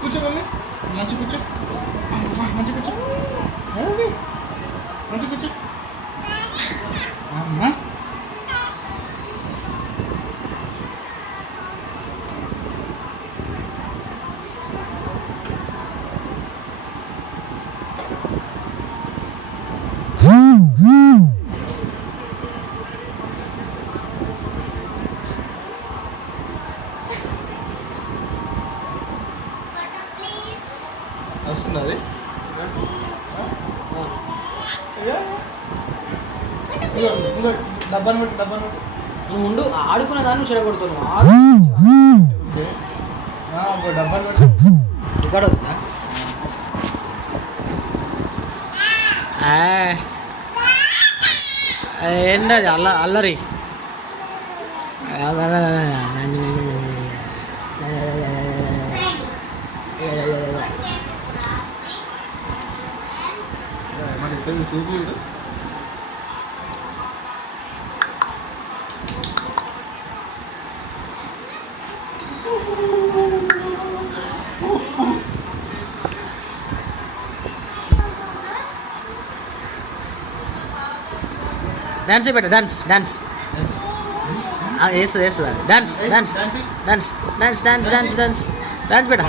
కూర్చో మమ్మీ, మంచి కూర్చో, మంచి కూర్చో, మంచి కూర్చో అమ్మా. వస్తున్నది డబ్బాను పెట్టి నువ్వు ఉండు, ఆడుకున్న దాన్ని చెడగొడుతున్నావు. డబ్బాను పెట్టి ఇక్కడ వద్దా? ఏంటది అల్లరి? మరి సూపు డాన్స్ పెట్ట, డాన్స్ డాన్స్ వేస్తుంది వేస్తుందా? Dance dance dance dance dance dance dance dance పెట్ట.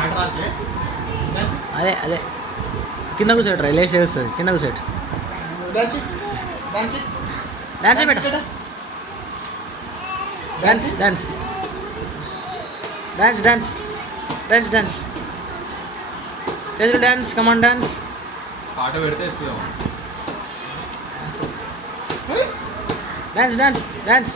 అదే అదే కింద కూర్చోట్రా, లేచి వేస్తుంది. కింద కూర్చోట్, డాన్స్ పెట్ట. Dance dance dance dance dance dance చేతులు డాన్స్, కమాన్ డాన్స్. పాట పెడితే డాన్స్ డాన్స్ డాన్స్.